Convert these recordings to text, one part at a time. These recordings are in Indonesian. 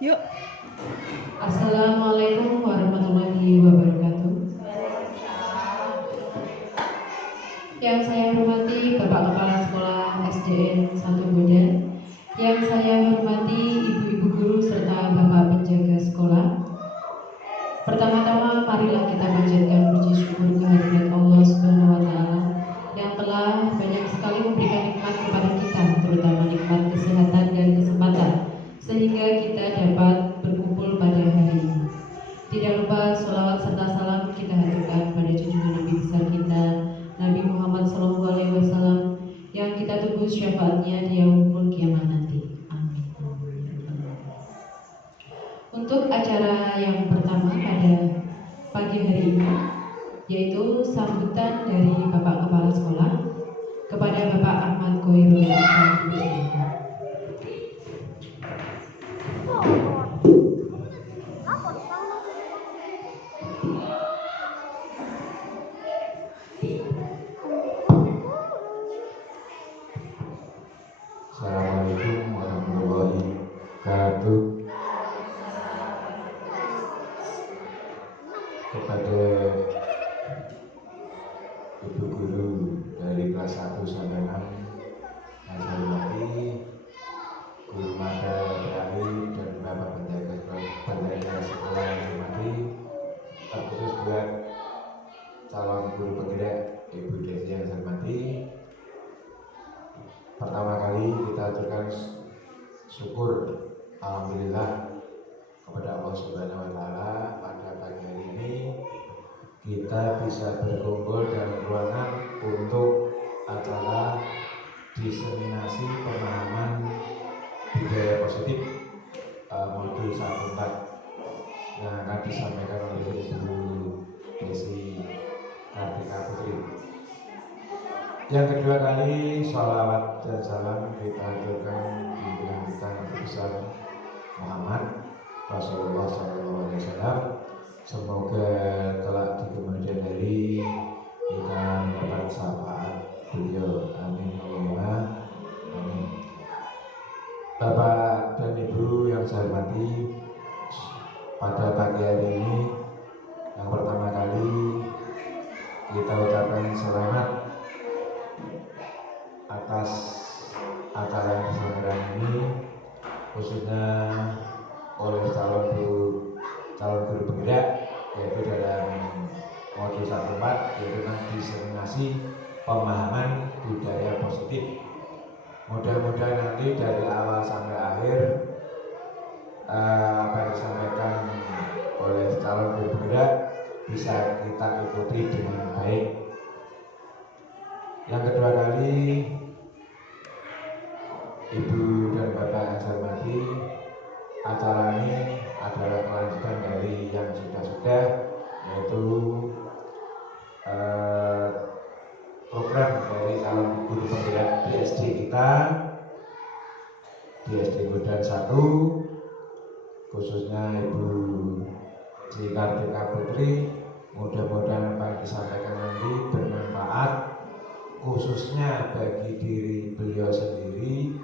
Yuk. Assalamualaikum warahmatullahi wabarakatuh. Yang saya hormati Bapak Kepala Sekolah SDN 1 Bodan, yang saya hormati Ibu-ibu guru serta Bapak penjaga sekolah. Pertama-tama marilah kita panjatkan puji syukur kehadirat Allah Subhanahu wa taala yang telah banyak sekali memberikan nikmat kepada kita, terutama nikmat kesehatan dan kesempatan, sehingga kita dapat berkumpul pada hari ini. Tidak lupa sholawat serta salam kita haturkan pada junjungan Nabi besar kita, Nabi Muhammad SAW, yang kita tunggu syafaatnya di yaumul kiamat nanti. Amin. Untuk acara yang pertama pada pagi hari ini, yaitu sambutan dari Bapak Kepala Sekolah kepada Bapak Ahmad Khoirul Anam. Assalamualaikum warahmatullahi wabarakatuh. Kepada ibu guru dari kelas 1 sampai 6 yang saya hormati, guru mata terakhir dan bapak penjaga sekolah yang saya hormati, terkhusus buat calon guru penggerak Ibu Desi yang saya hormati. Pertama kali kita aturkan syukur alhamdulillah kepada Allah Subhanahu wa taala pada pagi hari ini kita bisa berkumpul dalam ruangan untuk acara diseminasi pemahaman budaya positif modul 1/4 yang akan disampaikan oleh Ibu Desi Kartika Putri. Yang kedua kali, sholawat dan salam kita haturkan pimpinan kita Nabi besar Muhammad Rasulullah SAW. Semoga kelak di kemudian hari kita mendapat syafaat beliau. Amin Allahumma amin. Bapak dan Ibu yang saya hormati, pada pagi hari ini yang pertama kali kita ucapkan selamat atas acara yang diselenggarakan ini, khususnya oleh calon guru penggerak, yaitu dalam modul 1/4, yaitu diseminasi pemahaman budaya positif. Mudah-mudahan nanti dari awal sampai akhir apa yang disampaikan oleh calon guru penggerak bisa kita ikuti dengan baik. Yang kedua kali, Ibu dan Bapak yang saya hormati, acara ini adalah kelanjutan dari yang sudah-sudah, yaitu program dari calon guru penggerak di SD kita, di SD Bodan 1, khususnya Ibu Desi Kartika Putri. Mudah-mudahan apa yang disampaikan nanti bermanfaat, khususnya bagi diri beliau sendiri,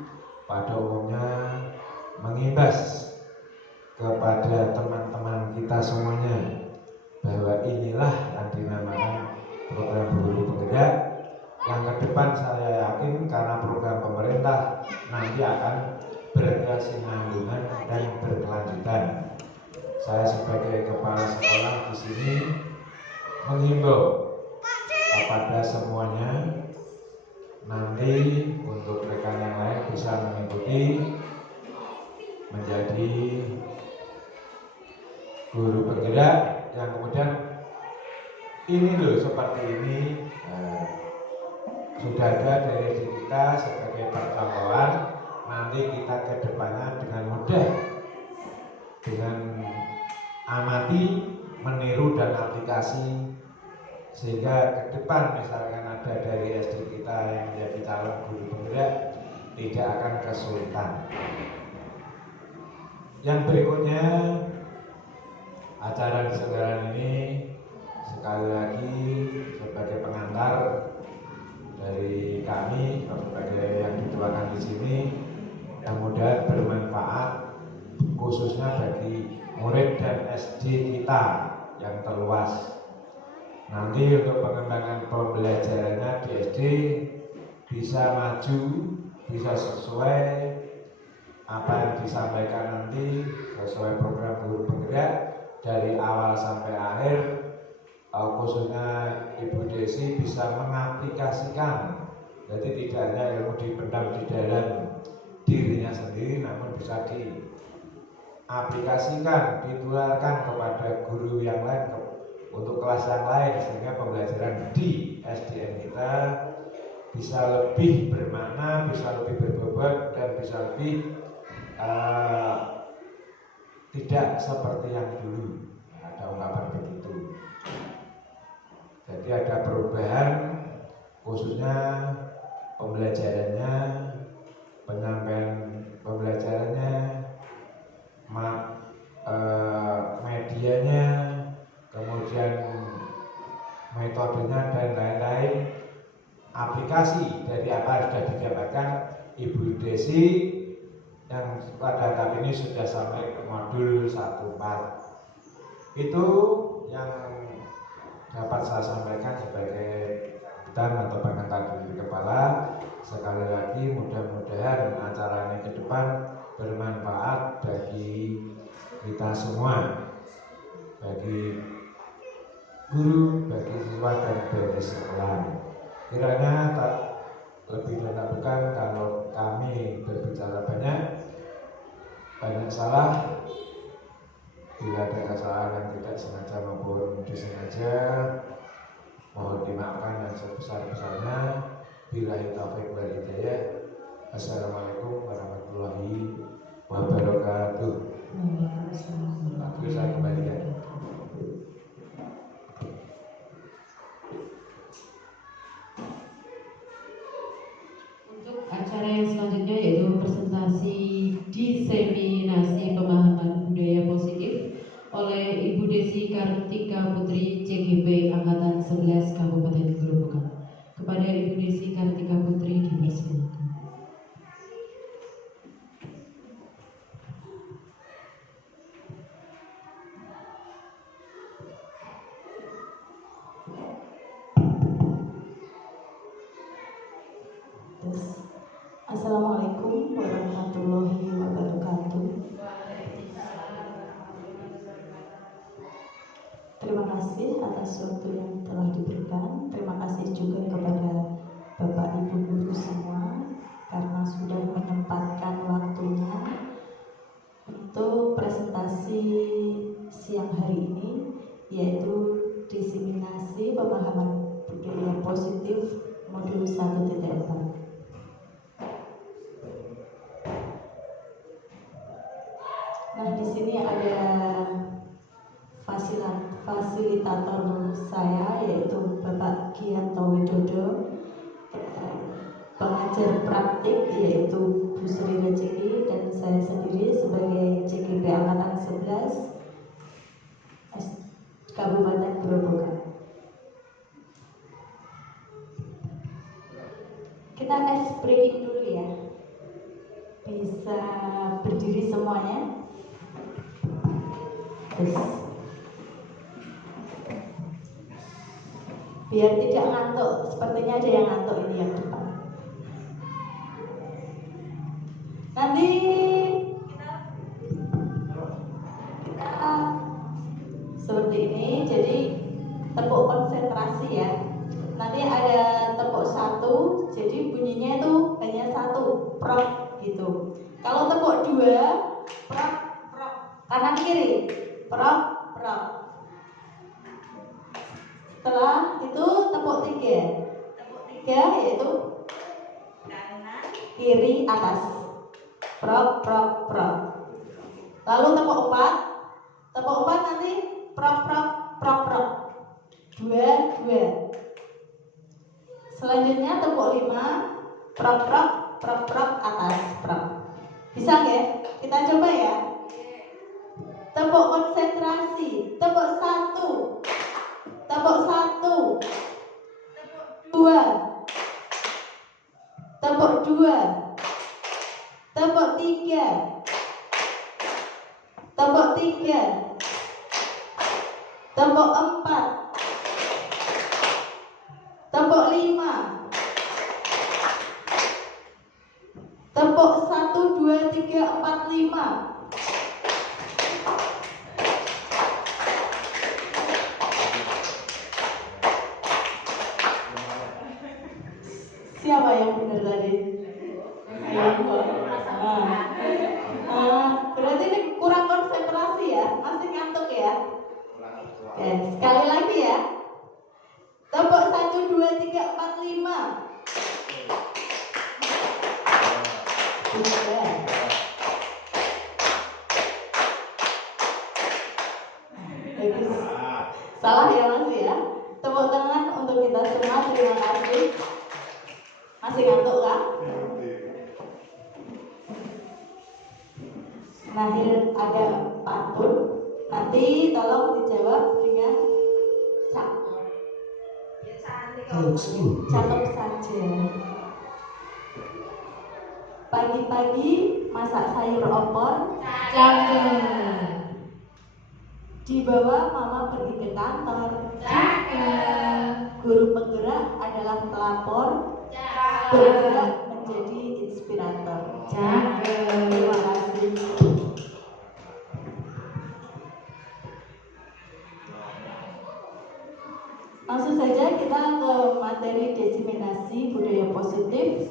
pada umumnya mengimbas kepada teman-teman kita semuanya bahwa inilah yang dinamakan program guru penggerak yang ke depan saya yakin karena program pemerintah nanti akan berkesinambungan dan berkelanjutan. Saya sebagai kepala sekolah di sini menghimbau kepada semuanya nanti untuk rekan yang lain bisa mengikuti menjadi guru penggerak yang kemudian ini loh seperti ini sudah ada dari diri kita sebagai percontohan. Nanti kita ke depannya dengan mudah dengan amati, meniru dan aplikasi, sehingga ke depan misalkan ada dari SD kita yang menjadi calon guru penggerak tidak akan kesulitan. Yang berikutnya, acara diselenggarakan ini sekali lagi sebagai pengantar dari kami sebagai yang dituakan di sini, yang mudah bermanfaat khususnya bagi murid dan SD kita yang terluas. Nanti untuk pengembangan pembelajarannya di SD bisa maju, bisa sesuai apa yang disampaikan nanti, sesuai program guru penggerak dari awal sampai akhir. Khususnya Ibu Desi bisa mengaplikasikan, jadi tidak hanya ilmu dipendam di dalam dirinya sendiri, namun bisa diaplikasikan, ditularkan kepada guru yang lain, untuk kelas yang lain, sehingga pembelajaran di SDN kita bisa lebih bermakna, bisa lebih berbobot, dan bisa lebih tidak seperti yang dulu. Ada ungkapan begitu. Jadi ada perubahan, khususnya pembelajarannya, penyampaian pembelajarannya, medianya, kemudian metodenya dan lain-lain. Aplikasi dari apa yang sudah didapatkan Ibu Desi yang pada tahap ini sudah sampai ke modul 1.4. Itu yang dapat saya sampaikan sebagai dan atau pengantar di kepala. Sekali lagi mudah-mudahan acara ini ke depan bermanfaat bagi kita semua, bagi guru, bagi siswa dan bagi sekolah. Kiranya tak lebih dan tak bukan kalau kami berbicara banyak salah. Bila ada kesalahan yang tidak sengaja maupun disengaja, mohon dimaafkan yang sebesar-besarnya. Billahi taufiq wal hidayah. Assalamualaikum warahmatullahi wabarakatuh. Saya kembalikan. Untuk acara yang selanjutnya yaitu presentasi diseminasi pemahaman budaya positif oleh Ibu Desi Kartika Putri CGP Angkatan 11 Kabupaten Gerobokan. Kepada Ibu Desi Kartika Putri dipersilakan. Assalamualaikum warahmatullahi wabarakatuh. Terima kasih atas waktu yang telah diberikan. Terima kasih juga kepada Bapak Ibu guru semua karena sudah menyempatkan waktunya untuk presentasi siang hari ini, yaitu diseminasi pemahaman budaya positif modul 1.4. Nah, di sini ada fasilitator saya yaitu Bapak Gianto Widodo, pengajar praktik yaitu Bu Sri Rezeki, dan saya sendiri sebagai CGP Angkatan 11 Kabupaten Gerobokan. Kita ice breaking dulu ya. Bisa berdiri semuanya. Biar tidak ngantuk, sepertinya ada yang ngantuk ini yang depan. Nanti kita seperti ini, jadi tepuk konsentrasi ya. Nanti ada tepuk 1, jadi bunyinya itu hanya 1, prok gitu. Kalau tepuk 2, prok, prok, kanan kiri, prok, prok. Setelah itu tepuk 3. Tepuk 3 yaitu kanan, kiri, atas. Prok, prok, prok. Lalu tepuk 4. Tepuk 4 nanti prok, prok, prok, prok. 2, 2. Selanjutnya tepuk 5. Prok, prok, prok, prok, atas, prok. Bisa nggak? Kita coba ya. Tepuk konsentrasi. Tepuk 1. Tepuk 1. Tepuk 2. Tepuk 2. Tepuk 3. Tepuk 3. Tepuk 4. Tepuk 5. Tepuk 1, 2, 3, 4, 5. Siapa yang benar tadi? Berarti ini kurang konsentrasi ya, masih ngantuk ya. Oke, sekali lagi ya. Tepuk 1, 2, 3, 4, 5. Salah ya Mas ya. Tepuk tangan untuk kita semua. Terima kasih. Masih ngantuk kan? Nah, ada pantun. Nanti tolong dijawab dengan cakep saja. Pagi-pagi masak sayur opor, Cakep. dibawa mama pergi ke kantor. Cakep. Guru penggerak adalah pelapor, Cakep. bergerak menjadi inspirator. Cakep. Terima kasih. Langsung saja kita ke materi diseminasi budaya positif.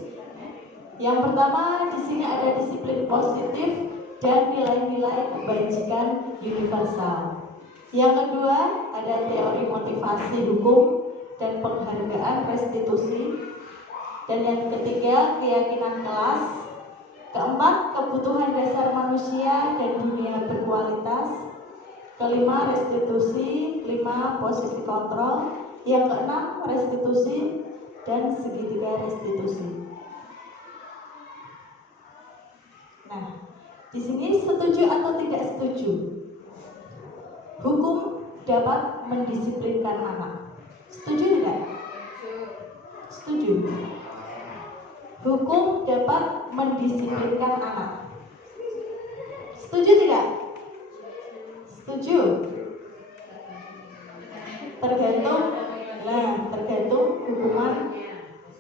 Yang pertama di sini ada disiplin positif dan nilai-nilai kebajikan universal. Yang kedua ada teori motivasi hukum dan penghargaan restitusi. Dan yang ketiga keyakinan kelas. Keempat kebutuhan dasar manusia dan dunia berkualitas. Kelima restitusi, 5 posisi kontrol. Yang keenam restitusi dan segitiga restitusi. Nah, di sini setuju atau tidak setuju? Hukum dapat mendisiplinkan anak. Setuju tidak? Setuju. Hukum dapat mendisiplinkan anak. Setuju tidak? Setuju. Tergantung hukuman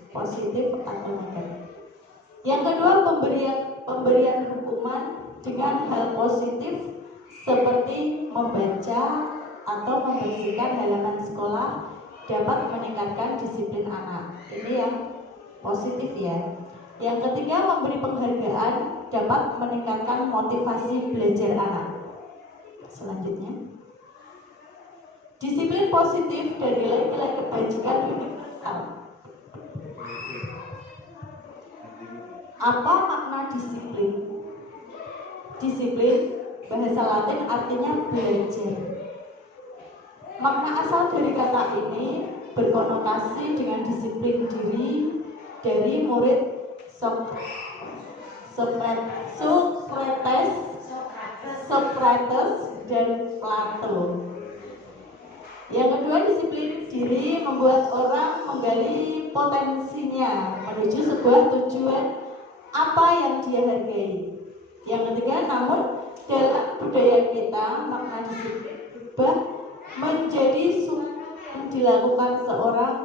positif atau negatif. Yang kedua pemberian hukuman dengan hal positif seperti membaca atau membersihkan halaman sekolah dapat meningkatkan disiplin anak. Ini yang positif ya. Yang ketiga memberi penghargaan dapat meningkatkan motivasi belajar anak. Selanjutnya disiplin positif dan nilai-nilai kebajikan universal. Apa makna disiplin? Disiplin bahasa Latin artinya belajar. Makna asal dari kata ini berkonotasi dengan disiplin diri dari murid Socrates dan Plato. Yang kedua disiplin diri membuat orang menggali potensinya menuju sebuah tujuan apa yang dia hargai. Yang ketiga, namun dalam budaya kita makna disiplin berubah menjadi sesuatu yang dilakukan seorang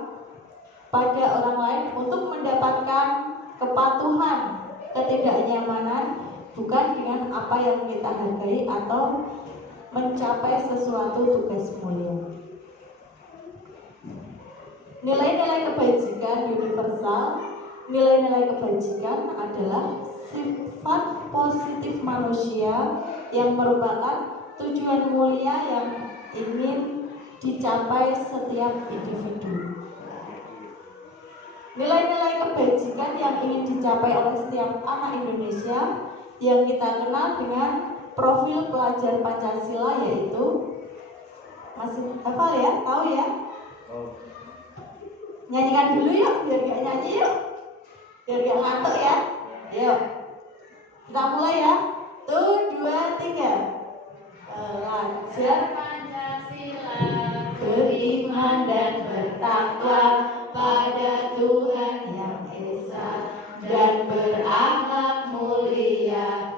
pada orang lain untuk mendapatkan kepatuhan, ketidaknyamanan, bukan dengan apa yang kita hargai atau mencapai sesuatu tugas mulia. Nilai-nilai kebajikan universal. Nilai-nilai kebajikan adalah sifat positif manusia yang merupakan tujuan mulia yang ingin dicapai setiap individu. Nilai-nilai kebajikan yang ingin dicapai oleh setiap anak Indonesia yang kita kenal dengan profil pelajar Pancasila yaitu, masih hafal ya? Tahu ya? Nyanyikan dulu yuk, biar gak nyanyi yuk, biar gak ngantuk ya. Yuk, kita mulai ya. 1, 2, 3. Belajar Pancasila, beriman dan bertakwa pada Tuhan yang Esa dan berakhlak mulia.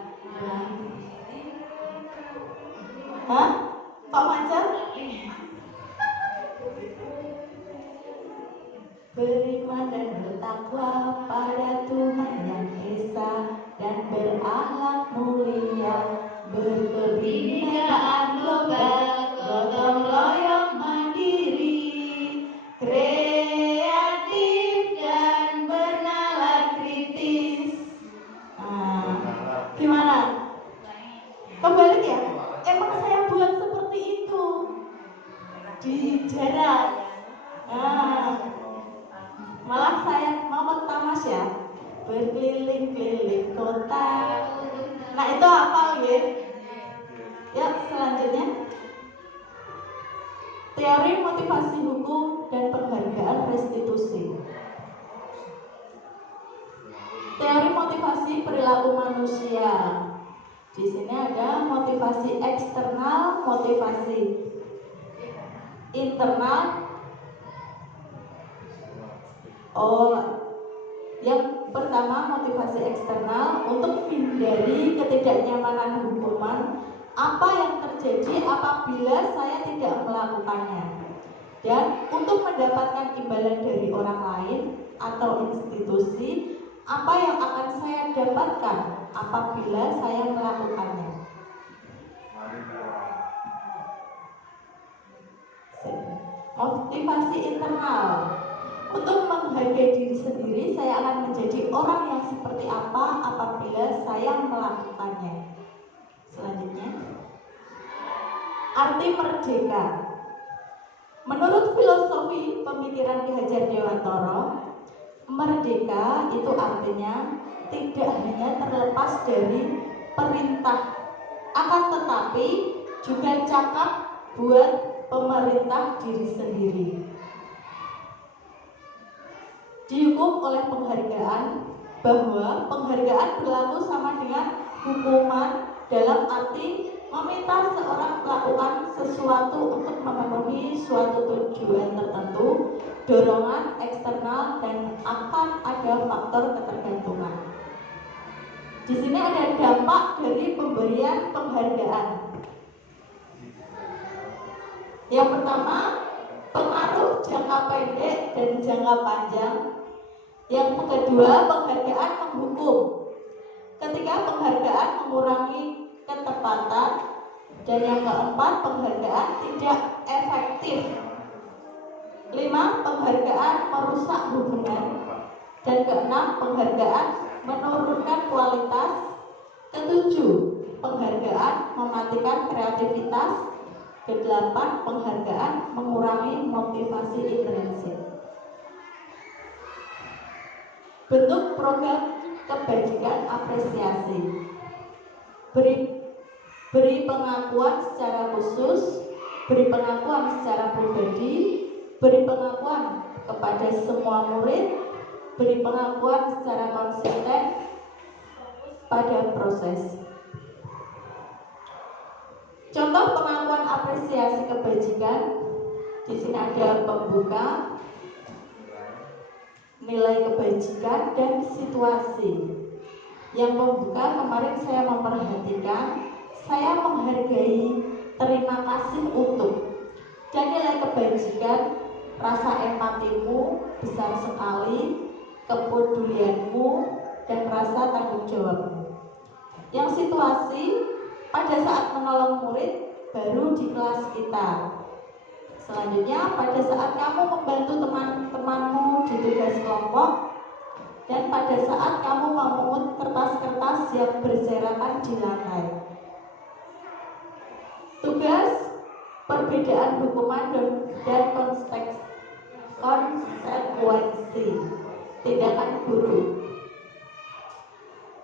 Hah? Kok macet? Beriman dan bertakwa pada Tuhan yang Esa dan berakhlak mulia, berkebinekaan global, gotong royong mandiri, kreatif dan bernalar kritis. Gimana? Kembali ya? Emang saya buat seperti itu di jarak. Malah saya mau tamas ya, berkeliling-keliling kota. Nah itu apa ya? Ya selanjutnya, teori motivasi hukum dan penghargaan restitusi. Teori motivasi perilaku manusia. Di sini ada motivasi eksternal, motivasi internal. Yang pertama motivasi eksternal untuk menghindari ketidaknyamanan hukuman. Apa yang terjadi apabila saya tidak melakukannya, dan untuk mendapatkan imbalan dari orang lain atau institusi, apa yang akan saya dapatkan apabila saya melakukannya. Motivasi internal untuk menghargai diri sendiri, saya akan menjadi orang yang seperti apa apabila saya melakukannya. Selanjutnya, arti merdeka. Menurut filosofi pemikiran Ki Hajar Dewantara, merdeka itu artinya tidak hanya terlepas dari perintah, akan tetapi juga cakap buat pemerintah diri sendiri. Dihukum oleh penghargaan, bahwa penghargaan berlaku sama dengan hukuman dalam arti meminta seorang melakukan sesuatu untuk memenuhi suatu tujuan tertentu, dorongan eksternal, dan akan ada faktor ketergantungan. Di sini ada dampak dari pemberian penghargaan. Yang pertama, pengaruh jangka pendek dan jangka panjang. Yang kedua, penghargaan menghukum. Ketika penghargaan mengurangi ketepatan. Dan yang keempat, penghargaan tidak efektif. 5. Penghargaan merusak hubungan. Dan keenam, penghargaan menurunkan kualitas. Ketujuh, penghargaan mematikan kreativitas. Kedelapan, penghargaan mengurangi motivasi intrinsik. Bentuk program kebajikan apresiasi. Beri pengakuan secara khusus, beri pengakuan secara pribadi, beri pengakuan kepada semua murid, beri pengakuan secara konsisten pada proses. Contoh pengakuan apresiasi kebajikan. Di sini ada pembuka, nilai kebajikan, dan situasi. Yang pembuka kemarin saya memperhatikan, saya menghargai, terima kasih untuk. Dan nilai kebajikan, rasa empatimu besar sekali, kepedulianmu, dan rasa tanggung jawabmu. Yang situasi, pada saat menolong murid baru di kelas kita. Selanjutnya, pada saat kamu membantu teman-temanmu di tugas kelompok, dan pada saat kamu memungut kertas-kertas yang berserakan di lantai. Tugas, perbedaan hukuman dan konsekuensi tindakan guru.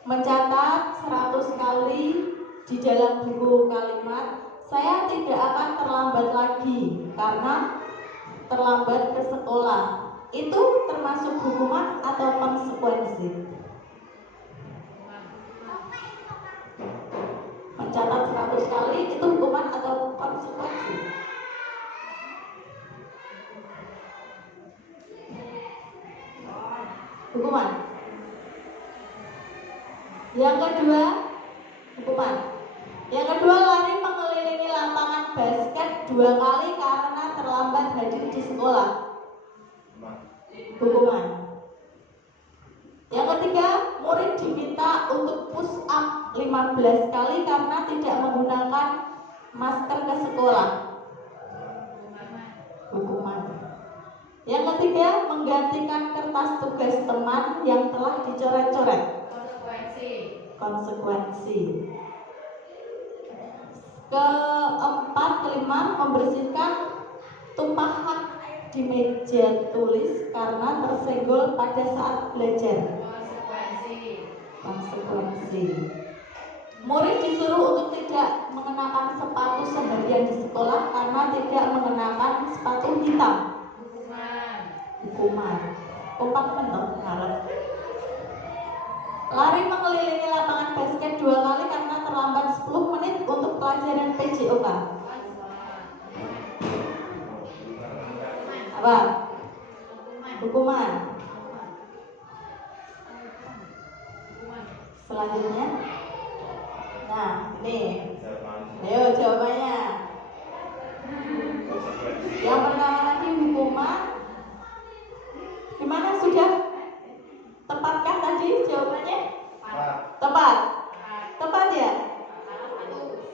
Mencatat 100 kali di dalam buku kalimat, saya tidak akan terlambat lagi karena terlambat ke sekolah. Itu termasuk hukuman atau konsekuensi? Mencatat 100 kali itu hukuman atau konsekuensi? Hukuman. Yang kedua, hukuman. Yang kedua, lari mengelilingi lapangan 2 kali karena terlambat hadir di sekolah. Hukuman. Yang ketiga, murid diminta untuk push up 15 kali karena tidak menggunakan masker ke sekolah. Hukuman. Yang ketiga, menggantikan kertas tugas teman yang telah dicoret-coret. Konsekuensi. Keempat, kelima, membersihkan tumpahan di meja tulis karena tersenggol pada saat belajar. Konsekuensi. Murid disuruh untuk tidak mengenakan sepatu seharian di sekolah karena tidak mengenakan sepatu hitam. Hukuman. Kompak mentok ngarep. Lari mengelilingi lapangan basket 2 kali karena terlambat 10 menit untuk pelajaran PJOK. Apa? Hukuman. Selanjutnya. Nah, ini. Ayo jawabannya. Yang pertama tadi hukuman. Gimana, sudah? Tepatkah tadi jawabannya? Tepat. Tepat ya?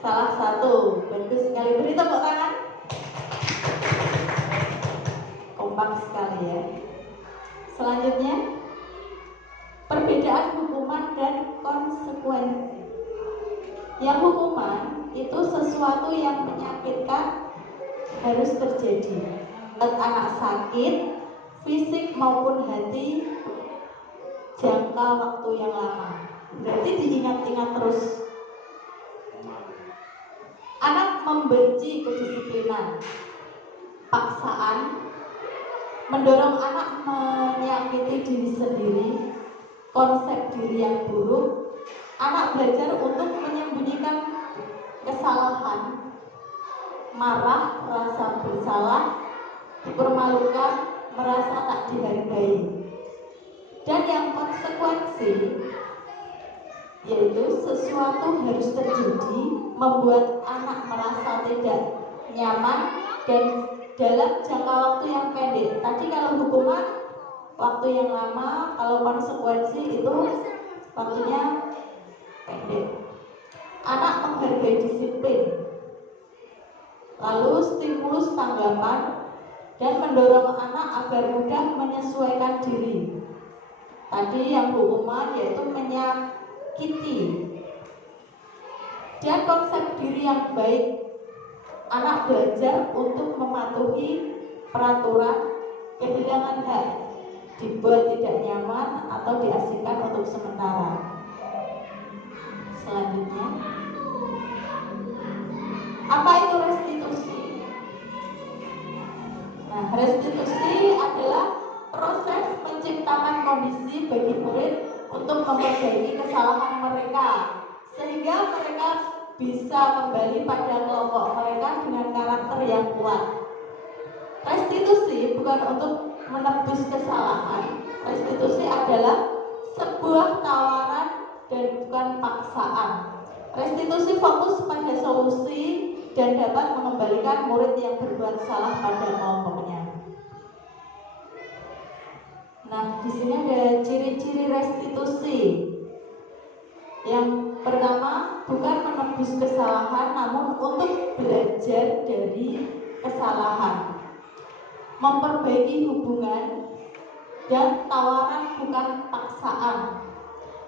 Salah satu. Bagus sekali. Beri tepuk tangan. Kompak sekali ya. Selanjutnya, perbedaan hukuman dan konsekuensi. Yang hukuman itu sesuatu yang menyakitkan harus terjadi. Anak sakit, fisik maupun hati, jangka waktu yang lama. Berarti diingat-ingat terus. Anak membenci kedisiplinan, paksaan, mendorong anak menyakiti diri sendiri, konsep diri yang buruk. Anak belajar untuk menyembunyikan kesalahan, marah, rasa bersalah, dipermalukan, merasa tak dihargai. Dan yang konsekuensi, yaitu sesuatu harus terjadi membuat anak merasa tidak nyaman dan dalam jangka waktu yang pendek. Tadi kalau hukuman waktu yang lama, kalau konsekuensi itu waktunya pendek. Anak menghargai disiplin, lalu stimulus tanggapan, dan mendorong anak agar mudah menyesuaikan diri. Tadi yang hukuman yaitu menyakiti. Dan konsep diri yang baik, anak belajar untuk mematuhi peraturan, kehilangan hak, dibuat tidak nyaman atau diasingkan untuk sementara. Selanjutnya, apa itu restitusi? Nah, restitusi adalah proses menciptakan kondisi bagi murid untuk memperbaiki kesalahan mereka sehingga mereka bisa kembali pada kelompok mereka dengan karakter yang kuat. Restitusi bukan untuk menebus kesalahan. Restitusi adalah sebuah tawaran dan bukan paksaan. Restitusi fokus pada solusi dan dapat mengembalikan murid yang berbuat salah pada kelompoknya. Nah, di sini ada ciri-ciri restitusi. Yang pertama, bukan menebus kesalahan, namun untuk belajar dari kesalahan, memperbaiki hubungan, dan tawaran bukan paksaan.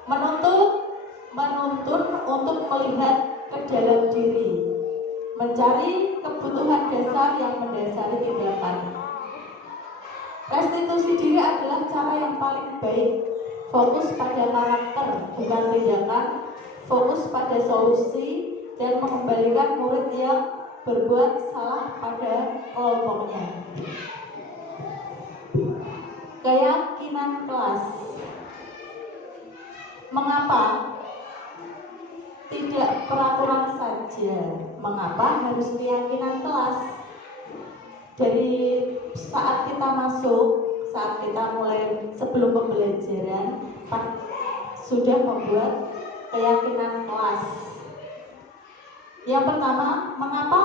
Menuntun untuk melihat ke dalam diri, mencari kebutuhan dasar yang mendasari tindakan. Restitusi diri adalah cara yang paling baik, fokus pada karakter bukan tindakan, fokus pada solusi, dan mengembalikan murid yang berbuat salah pada kelompoknya. Keyakinan kelas. Mengapa tidak peraturan saja? Mengapa harus keyakinan kelas? Dari saat kita masuk, saat kita mulai sebelum pembelajaran, sudah membuat keyakinan kelas. Yang pertama, mengapa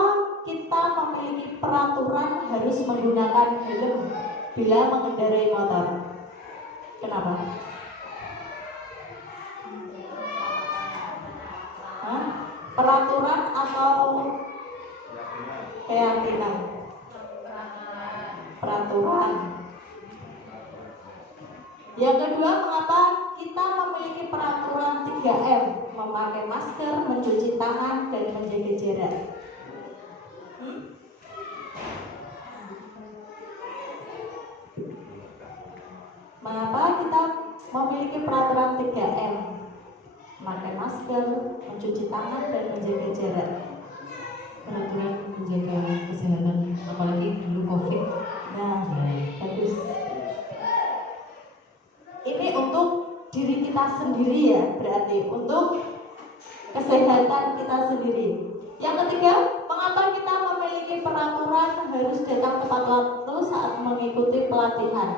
kita memiliki peraturan harus menggunakan helm bila mengendarai motor? Kenapa? Hah? Peraturan atau keyakinan? Peraturan. Yang kedua, mengapa kita memiliki peraturan 3M? Memakai masker, mencuci tangan, dan menjaga jarak. Mengapa kita memiliki peraturan 3M? Memakai masker, mencuci tangan, dan menjaga jarak. Peraturan menjaga kesehatan, apalagi dulu COVID. Nah, bagus. Ini untuk diri kita sendiri ya, berarti untuk kesehatan kita sendiri. Yang ketiga, mengapa kita memiliki peraturan harus datang tepat waktu saat mengikuti pelatihan?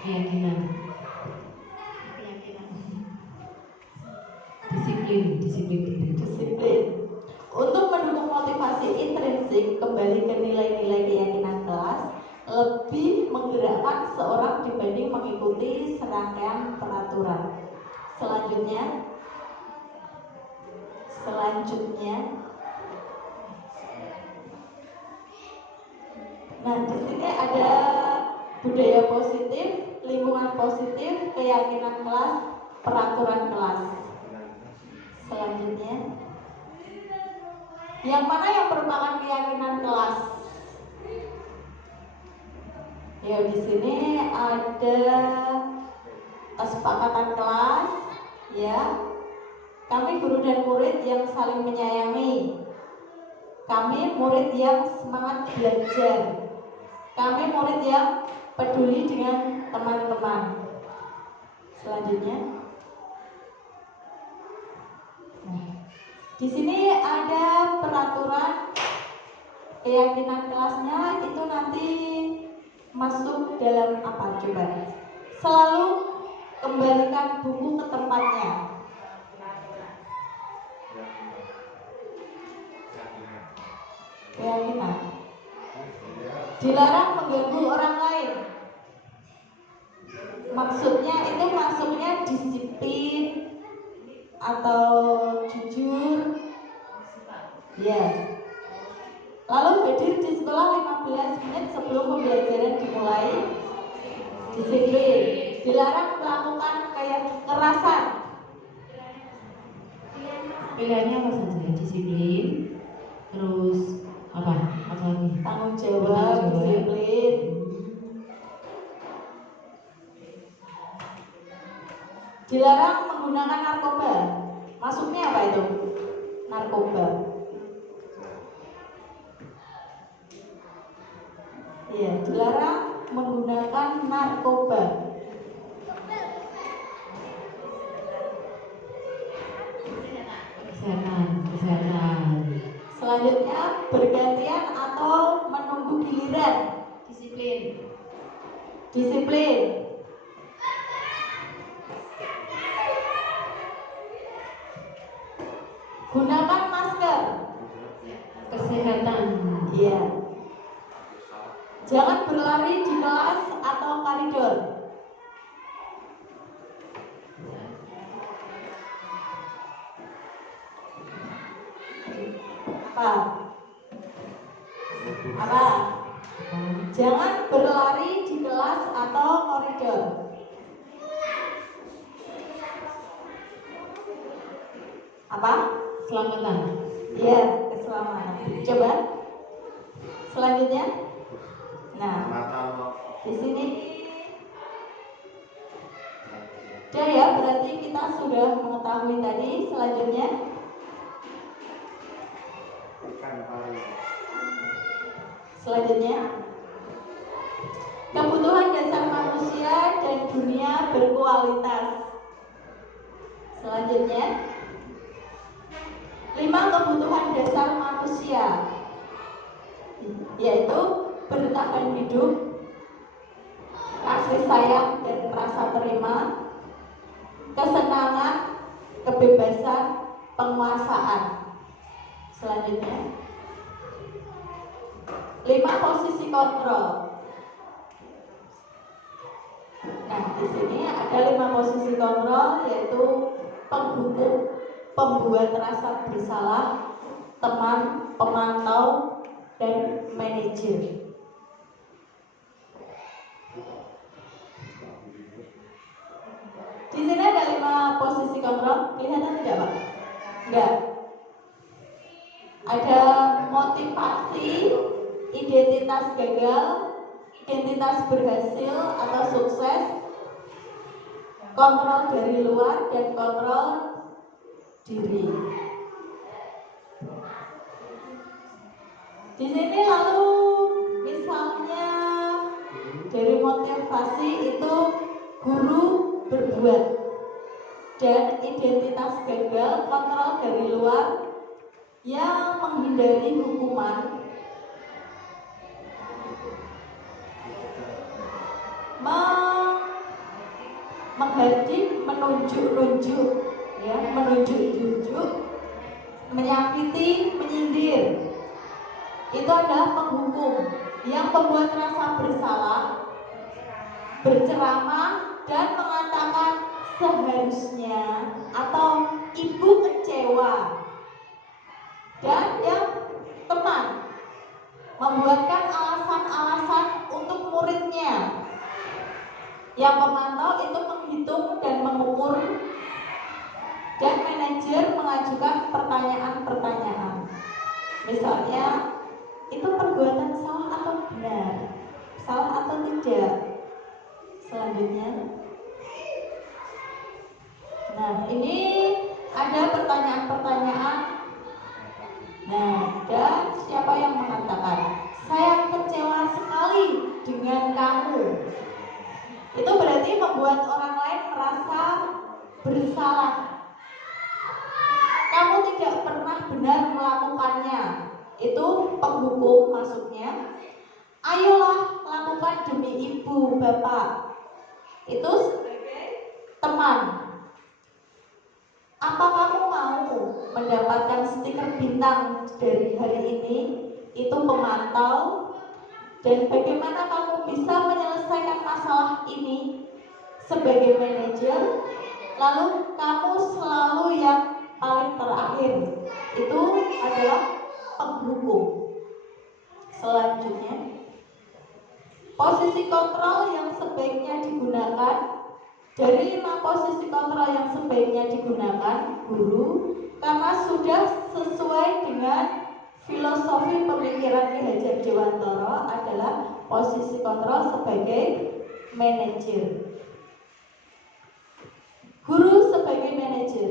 Keyakinan. Disiplin. Untuk mendukung motivasi intrinsik kembali ke nilai-nilai keyakinan kelas, lebih menggerakkan seorang dibanding mengikuti serangkaian peraturan. Selanjutnya, nah di sini ada budaya positif, lingkungan positif, keyakinan kelas, peraturan kelas. Selanjutnya, yang mana yang merupakan keyakinan kelas? Ya, di sini ada kesepakatan kelas, ya. Kami guru dan murid yang saling menyayangi. Kami murid yang semangat belajar. Kami murid yang peduli dengan teman-teman. Selanjutnya, di sini ada peraturan keyakinan kelasnya, itu nanti masuk dalam apa coba? Selalu kembalikan buku ke tempatnya. Keyakinan. Dilarang mengganggu orang lain. Maksudnya disiplin atau jujur. Ya. Lalu hadir di sekolah 15 menit sebelum pembelajaran dimulai. Disiplin. Dilarang melakukan kekerasan. Pilihannya apa saja? Disiplin, terus apa lagi? Tanggung jawab, disiplin. Dilarang menggunakan narkoba. Maksudnya apa itu? Narkoba. Ya, dilarang menggunakan narkoba. Kesehatan. Selanjutnya, bergantian atau menunggu giliran. Disiplin. Gunakan masker. Kesehatan. Iya. Jangan berlari di kelas atau koridor. Apa? Jangan berlari di kelas atau koridor. Apa? Keselamatan. Iya, keselamatan. Coba. Selanjutnya. Nah, di sini udah ya, berarti kita sudah mengetahui tadi. Selanjutnya, kebutuhan dasar manusia dan dunia berkualitas. Selanjutnya, 5 kebutuhan dasar manusia, yaitu bertahan hidup, kasih sayang dan rasa terima, kesenangan, kebebasan penguasaan. Selanjutnya, 5 posisi kontrol. Nah, di sini ada 5 posisi kontrol, yaitu penghukum, pembuat rasa bersalah, teman, pemantau, dan manajer. Di sini ada 5 posisi kontrol, kelihatan tidak, Pak? Enggak. Ada motivasi, identitas gagal, identitas berhasil atau sukses, kontrol dari luar, dan kontrol diri. Di sini lalu misalnya dari motivasi itu guru berbuat, dan identitas gagal, kontrol dari luar yang menghindari hukuman, menghadik, menunjuk-nunjuk, ya, menunjuk-nunjuk, menyakiti, menyindir. Itu adalah penghukum yang membuat rasa bersalah, berceramah, dan mengatakan seharusnya atau ibu kecewa. Dan yang teman membuatkan alasan-alasan untuk muridnya. Yang pemantau itu menghitung dan mengukur, dan manajer mengajukan pertanyaan-pertanyaan. Misalnya, itu perbuatan salah atau benar, salah atau tidak. Selanjutnya, nah ini ada pertanyaan-pertanyaan. Nah, dan siapa yang mengatakan saya kecewa sekali dengan kamu, itu berarti membuat orang lain merasa bersalah. Kamu tidak pernah benar melakukannya. Itu penghukum masuknya. Ayolah lakukan demi ibu, bapak. Itu sebagai teman. Apa kamu mau mendapatkan stiker bintang dari hari ini? Itu pemantau. Dan bagaimana kamu bisa menyelesaikan masalah ini sebagai manajer? Lalu kamu selalu yang paling terakhir. Itu adalah penghukum. Selanjutnya, posisi kontrol yang sebaiknya digunakan. Dari 5 posisi kontrol yang sebaiknya digunakan guru, karena sudah sesuai dengan filosofi pemikiran Ki Hajar Dewantara, adalah posisi kontrol sebagai manajer. Guru sebagai manajer,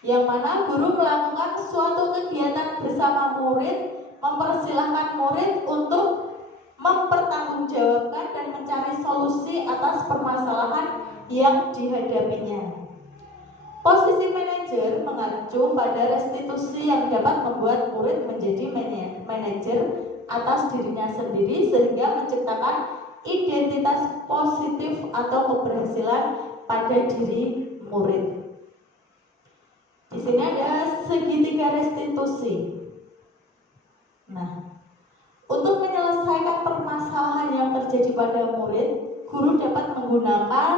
yang mana guru melakukan suatu kegiatan bersama murid, mempersilahkan murid untuk mempertanggungjawabkan dan mencari solusi atas permasalahan yang dihadapinya. Posisi manajer mengacu pada restitusi yang dapat membuat murid menjadi manajer atas dirinya sendiri, sehingga menciptakan identitas positif atau keberhasilan pada diri murid. Di sini ada segitiga restitusi. Nah, untuk menyelesaikan permasalahan yang terjadi pada murid, guru dapat menggunakan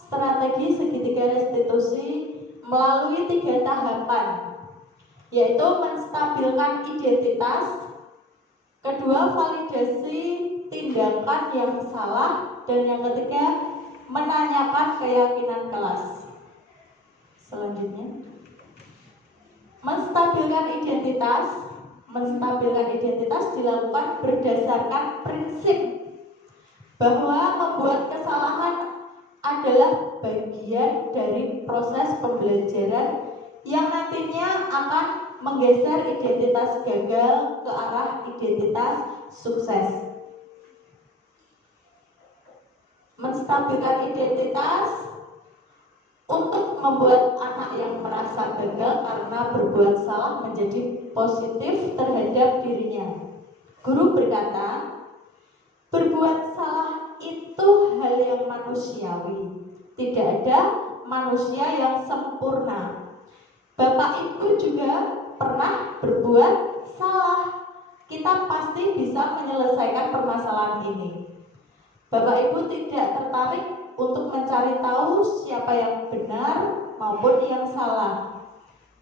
strategi segitiga restitusi melalui 3 tahapan, yaitu menstabilkan identitas, kedua validasi tindakan yang salah, dan yang ketiga menanyakan keyakinan kelas. Selanjutnya, menstabilkan identitas dilakukan berdasarkan prinsip bahwa membuat kesalahan adalah bagian dari proses pembelajaran yang nantinya akan menggeser identitas gagal ke arah identitas sukses. Menstabilkan identitas untuk membuat anak yang merasa gagal karena berbuat salah menjadi positif terhadap dirinya. Guru berkata, berbuat salah itu hal yang manusiawi. Tidak ada manusia yang sempurna. Bapak Ibu juga pernah berbuat salah. Kita pasti bisa menyelesaikan permasalahan ini. Bapak Ibu tidak tertarik untuk mencari tahu siapa yang benar maupun yang salah.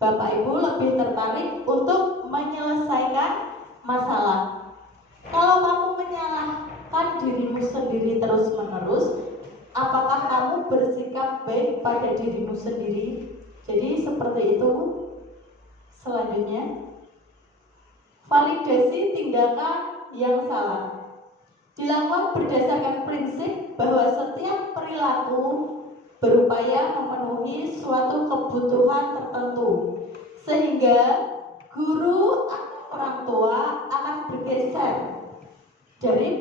Bapak Ibu lebih tertarik untuk menyelesaikan masalah. Kalau kamu menyalahkan dirimu sendiri terus-menerus, apakah kamu bersikap baik pada dirimu sendiri? Jadi seperti itu. Selanjutnya, validasi tindakan yang salah dilakukan berdasarkan prinsip bahwa setiap perilaku berupaya memenuhi suatu kebutuhan tertentu, sehingga guru atau orang tua akan bergeser dari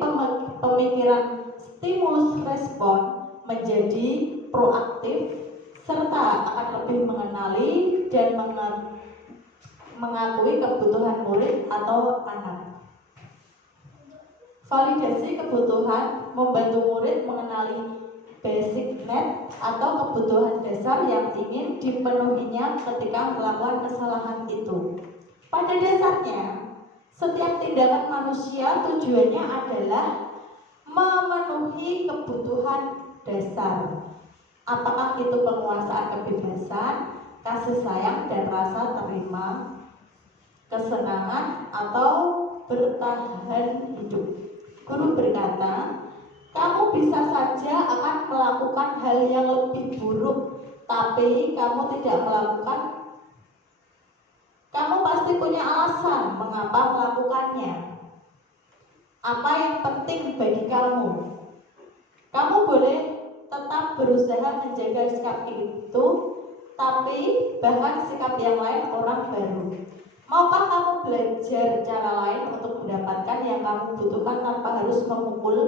pemikiran stimulus respon menjadi proaktif, serta akan lebih mengenali dan mengakui kebutuhan murid atau anak. Validasi kebutuhan membantu murid mengenali basic need atau kebutuhan dasar yang ingin dipenuhinya ketika melakukan kesalahan itu. Pada dasarnya, setiap tindakan manusia tujuannya adalah memenuhi kebutuhan dasar. Apakah itu penguasaan kebebasan, kasih sayang dan rasa terima, kesenangan, atau bertahan hidup. Guru berkata, kamu bisa saja akan melakukan hal yang lebih buruk, tapi kamu tidak melakukan. Kamu pasti punya alasan mengapa melakukannya. Apa yang penting bagi kamu? Kamu boleh tetap berusaha menjaga sikap itu, tapi bahkan sikap yang lain orang baru. Maukah kamu belajar cara lain untuk mendapatkan yang kamu butuhkan tanpa harus memukul?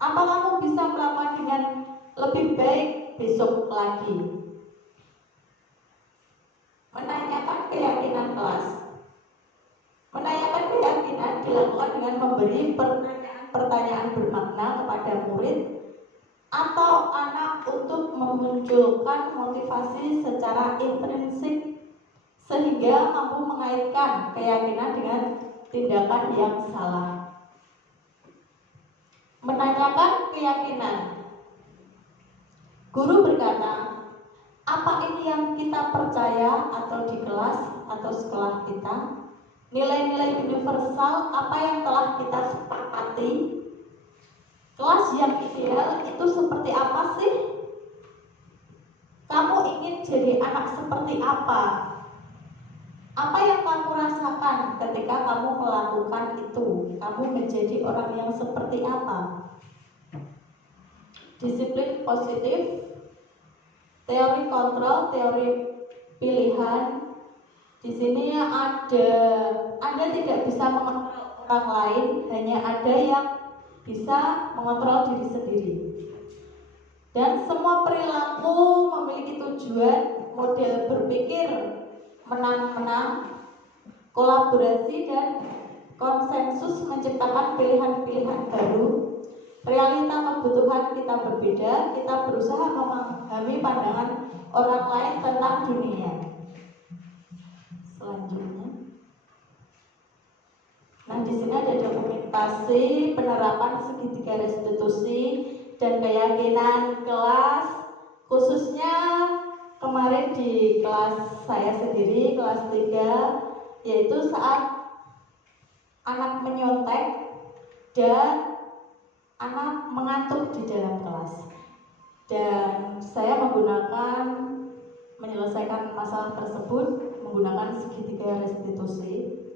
Apa kamu bisa melakukan dengan lebih baik besok lagi? Menanyakan keyakinan kelas. Menanyakan keyakinan dilakukan dengan memberi pertanyaan bermakna kepada murid atau anak untuk memunculkan motivasi secara intrinsik sehingga mampu mengaitkan keyakinan dengan tindakan yang salah. Menanyakan keyakinan. Guru berkata, apa ini yang kita percaya atau di kelas atau sekolah kita? Nilai-nilai universal apa yang telah kita sepakati? Kelas yang ideal itu seperti apa sih? Kamu ingin jadi anak seperti apa? Apa yang kamu rasakan ketika kamu melakukan itu? Kamu menjadi orang yang seperti apa? Disiplin positif, teori kontrol, teori pilihan. Di sini Anda tidak bisa mengontrol orang lain, hanya ada yang bisa mengontrol diri sendiri. Dan semua perilaku memiliki tujuan, model berpikir menang-menang, kolaborasi dan konsensus menciptakan pilihan-pilihan baru. Realita kebutuhan kita berbeda, kita berusaha memahami pandangan orang lain tentang dunia. Selanjutnya, nah di sini ada dokumentasi penerapan segitiga restitusi dan keyakinan kelas, khususnya kemarin di kelas saya sendiri, kelas 3, yaitu saat anak menyontek dan anak mengantuk di dalam kelas. Dan saya menyelesaikan masalah tersebut menggunakan segitiga restitusi.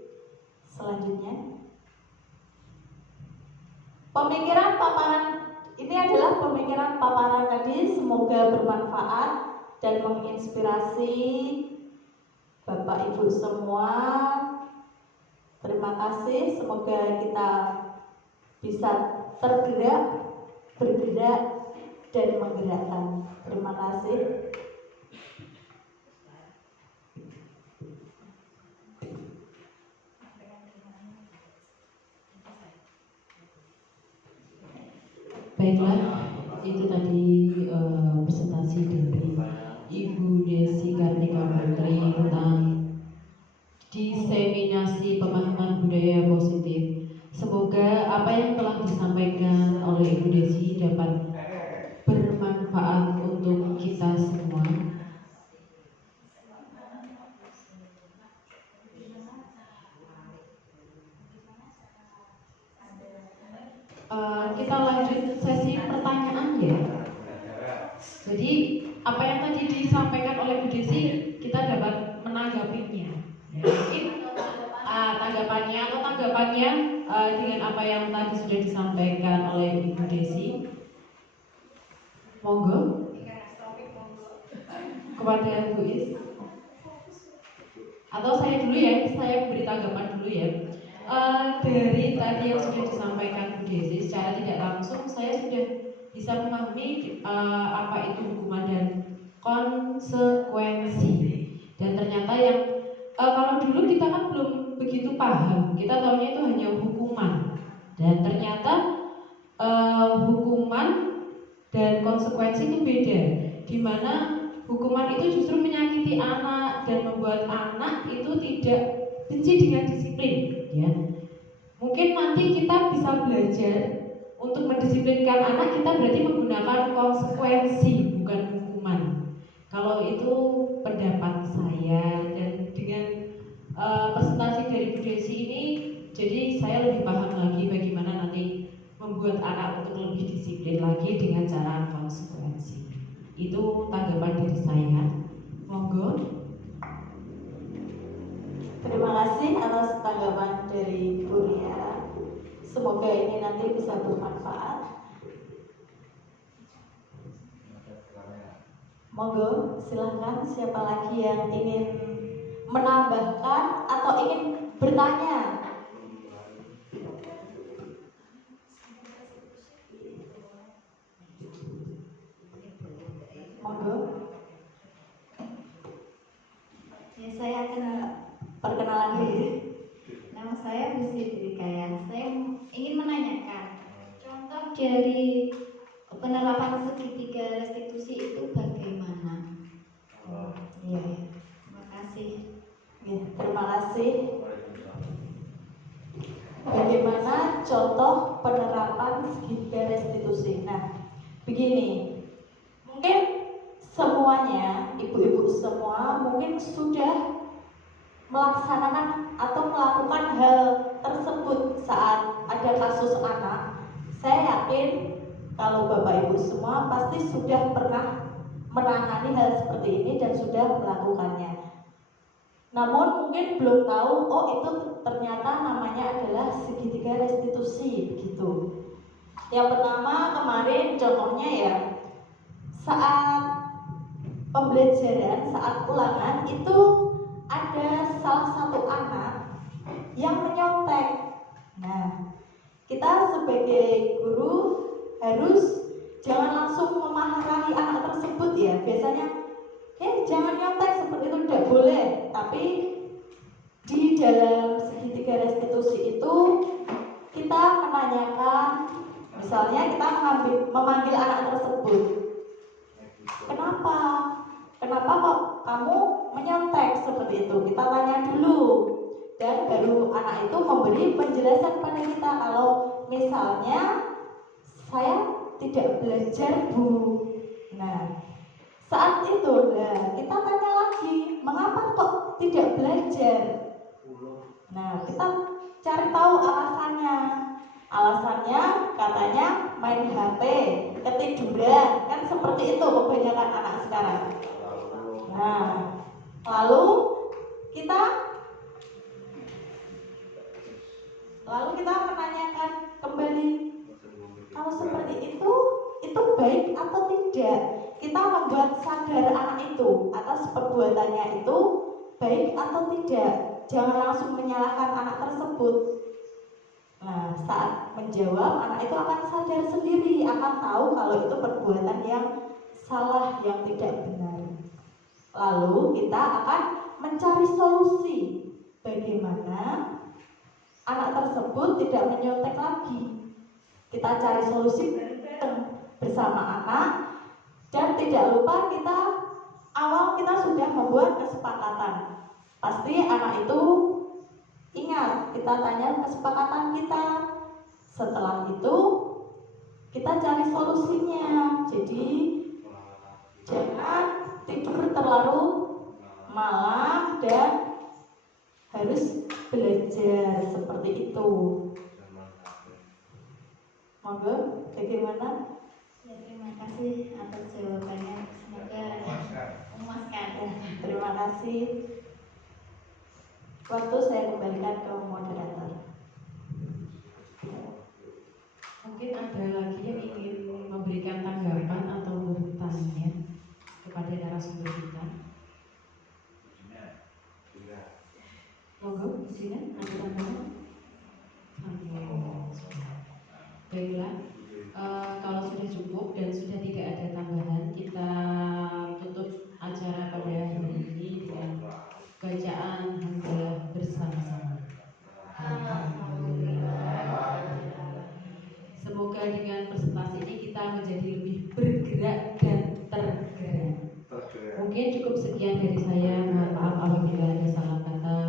Selanjutnya, pemikiran paparan ini adalah pemikiran paparan tadi, semoga bermanfaat dan menginspirasi Bapak Ibu semua. Terima kasih, semoga kita bisa tergerak, bergerak, dan menggerakkan. Terima kasih. Baiklah, itu tadi presentasi dari Ibu Desi Kartika Putri tentang diseminasi pemahaman budaya positif. Semoga apa yang telah disampaikan oleh Ibu Desi dapat bermanfaat untuk kita semua. Kita lanjut sesi pertanyaan ya. Jadi apa yang tadi disampaikan oleh Bu Desi kita dapat menanggapinya. Ya, mungkin tanggapannya dengan apa yang tadi sudah disampaikan oleh Ibu Desi. Monggo kepada Bu Is. Atau saya dulu ya, saya beri tanggapan dulu ya. Dari tadi yang sudah disampaikan Bu Desi secara tidak langsung saya sudah bisa memahami apa itu hukuman dan konsekuensi. Dan ternyata yang kalau dulu kita kan belum begitu paham, kita tahunya itu hanya hukuman. Dan ternyata hukuman dan konsekuensi itu beda, di mana hukuman itu justru menyakiti anak dan membuat anak itu tidak benci dengan disiplin. Ya, mungkin nanti kita bisa belajar untuk mendisiplinkan anak kita berarti menggunakan konsekuensi bukan hukuman. Kalau itu pendapat saya, dan dengan presentasi dari Bu Desi ini, jadi saya lebih paham lagi bagaimana nanti membuat anak untuk lebih disiplin lagi dengan cara konsekuensi. Itu tanggapan dari saya. Monggo. Terima kasih atas tanggapan dari Bu Ria. Semoga ini nanti bisa bermanfaat. Monggo, silahkan siapa lagi yang ingin menambahkan atau ingin bertanya. Monggo. Ya, saya akan Perkenalan dulu. nama saya Bu Siti Kaya. Saya ingin menanyakan contoh dari penerapan segitiga restitusi itu bagaimana? Iya, terima kasih. Ya, terima kasih. Bagaimana contoh penerapan segitiga restitusi? Nah, begini, mungkin semuanya, ibu-ibu semua mungkin sudah melaksanakan atau melakukan hal tersebut saat ada kasus anak. Saya yakin kalau Bapak Ibu semua pasti sudah pernah menangani hal seperti ini dan sudah melakukannya. Namun mungkin belum tahu, oh itu ternyata namanya adalah segitiga restitusi begitu. Yang pertama kemarin contohnya ya, saat pembelajaran, saat ulangan itu ada salah satu anak yang menyontek. Nah, kita sebagai guru harus jangan langsung memarahi anak tersebut ya. Biasanya jangan nyontek seperti itu, tidak boleh. Tapi di dalam segitiga restitusi itu kita menanyakan, misalnya kita memanggil anak tersebut, kenapa kok kamu menyontek seperti itu? Kita tanya dulu, dan baru anak itu memberi penjelasan pada kita. Kalau misalnya saya tidak belajar Bu, nah saat itu kita tanya lagi, mengapa kok tidak belajar? Nah, kita cari tahu alasannya. Alasannya katanya main HP, ketiduran, kan seperti itu kebanyakan anak sekarang. Nah, lalu kita menanyakan kembali, kalau seperti itu baik atau tidak? Kita membuat sadar anak itu atas perbuatannya itu baik atau tidak. Jangan langsung menyalahkan anak tersebut. Nah, saat menjawab, anak itu akan sadar sendiri, akan tahu kalau itu perbuatan yang salah, yang tidak benar. Lalu kita akan mencari solusi bagaimana anak tersebut tidak menyontek lagi. Kita cari solusi bersama anak. Dan tidak lupa kita sudah membuat kesepakatan. Pasti anak itu ingat, kita tanya kesepakatan kita. Setelah itu kita cari solusinya. Jadi jangan tidur terlalu malam dan harus belajar seperti itu. Monggo, bagaimana? Ya, terima kasih atas jawabannya. Semoga memuaskan. Terima kasih. Waktu saya kembalikan ke moderator. Mungkin ada lagi yang ingin memberikan tanggapan atau bertanya kepada narasumber kita. Monggo, di sini ada tambahan. Baiklah, kalau sudah cukup dan sudah tidak ada tambahan, kita tutup acara pada hari ini dengan bacaan hamdalah bersama-sama. Semoga dengan presentasi ini kita menjadi lebih bergerak dan tergerak. Mungkin cukup sekian dari saya. Mohon maaf apabila ada salah kata.